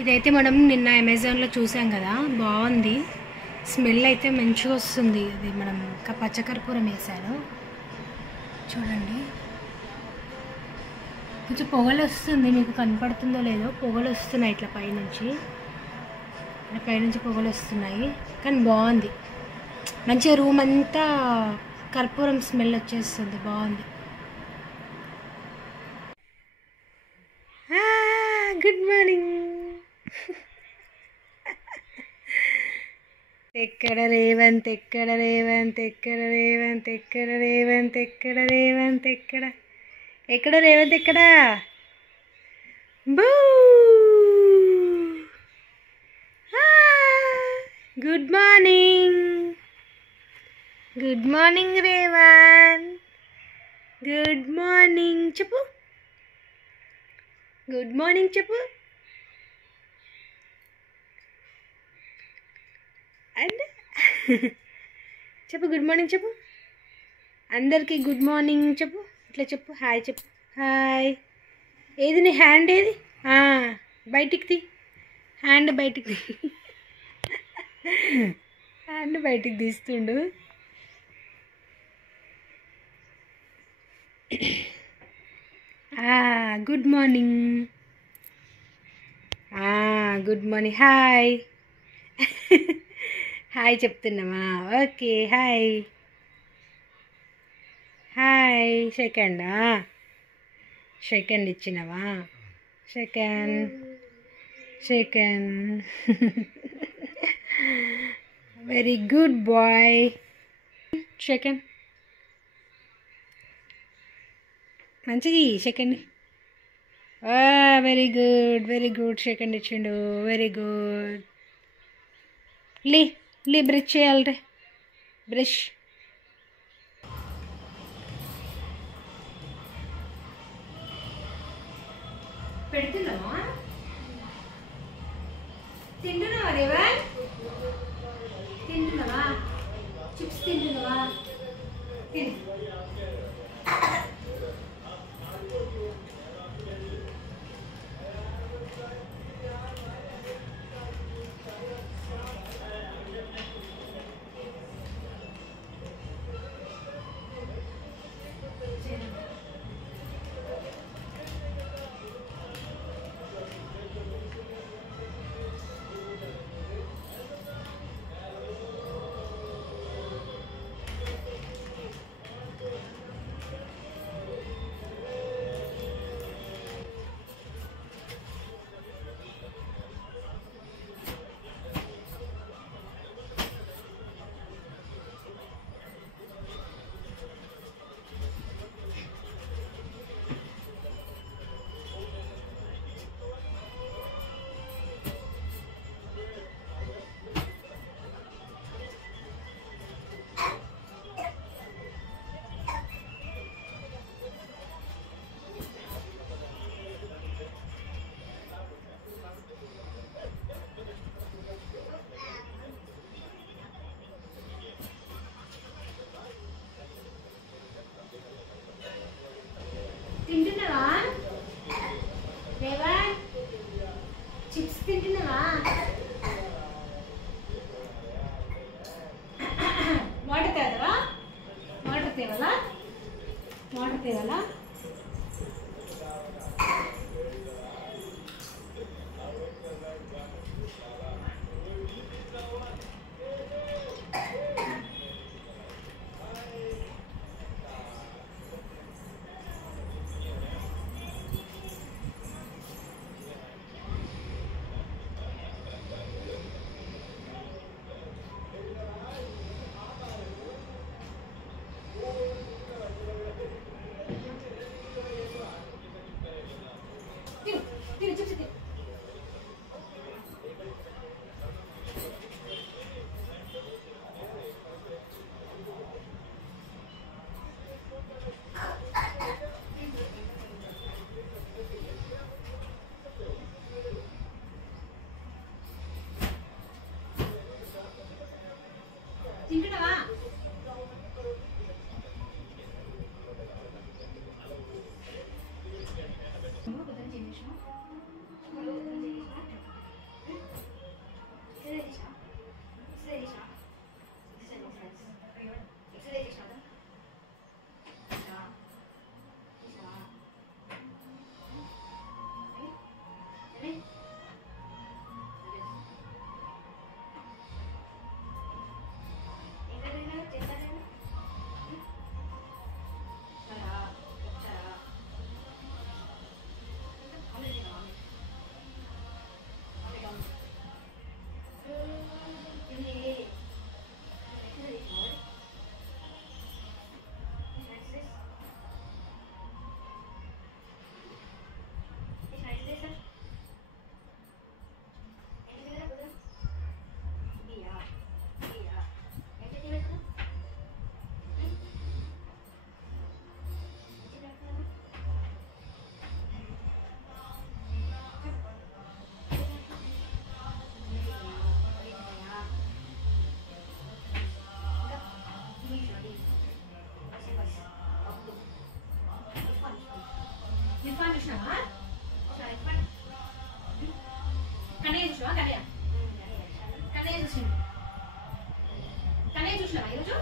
ఇదైతే మనం నిన్న అమెజాన్లో చూసాం కదా, బాగుంది. స్మెల్ అయితే మంచిగా వస్తుంది. అది మనం పచ్చకర్పూరం వేసాను చూడండి. కొంచెం పొగలు వస్తుంది, మీకు కనపడుతుందో లేదో, పొగలు వస్తున్నాయి ఇట్లా పైనుంచి పొగలు వస్తున్నాయి. కానీ బాగుంది, మంచిగా రూమ్ అంతా కర్పూరం స్మెల్ వచ్చేస్తుంది, బాగుంది. Good morning. ఎక్కడ రేవంత్, ఎక్కడ రేవంత్, ఎక్కడ రేవంత్, ఎక్కడ రేవంత్, ఎక్కడ రేవంత్, ఎక్కడ ఎక్కడ రేవంత్, ఎక్కడ బూ. Good morning, good morning Revanth, good morning చెప్పు, గుడ్ మార్నింగ్ చెప్పు. అండ్ చెప్పు, గుడ్ మార్నింగ్ చెప్పు, అందరికీ గుడ్ మార్నింగ్ చెప్పు. ఇట్లా చెప్పు, హాయ్ చెప్పు, హాయ్. ఏది నీ హ్యాండ్, ఏది బయటికి తీ, హ్యాండ్ బయటికి తీ. హ్యాండ్ బయటికి తీస్తుండు. Good morning, good morning, hi. Hi చెప్తున్నామా? Okay, hi hi. సెకండ్ ఇచ్చినావా? Second. Very good boy. Second మంచిది. Second very good. సెకండ్ ఇచ్చిండు, వెరీ గుడ్. లే బ్రష్ చేయాలి, బ్రష్. పెడుతున్నావా? తింటున్నావా రేవన్? తింటున్నావా? చిప్స్ తింటున్నావా? తిను. తింటున్నావా రేవన్? చిప్స్ తింటున్నావా? వాటర్ తేవాలా? చూసినావా? కన్నయ్య చూసినావా? కన్నయ్య చూసినావా? కన్నయ్య చూసినావా ఈరోజు?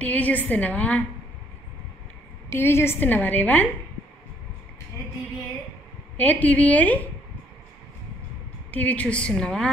టీవీ చూస్తున్నావా? టీవీ చూస్తున్నావా రేవన్? ఏ టీవీ ఏది? టీవీ చూస్తున్నావా?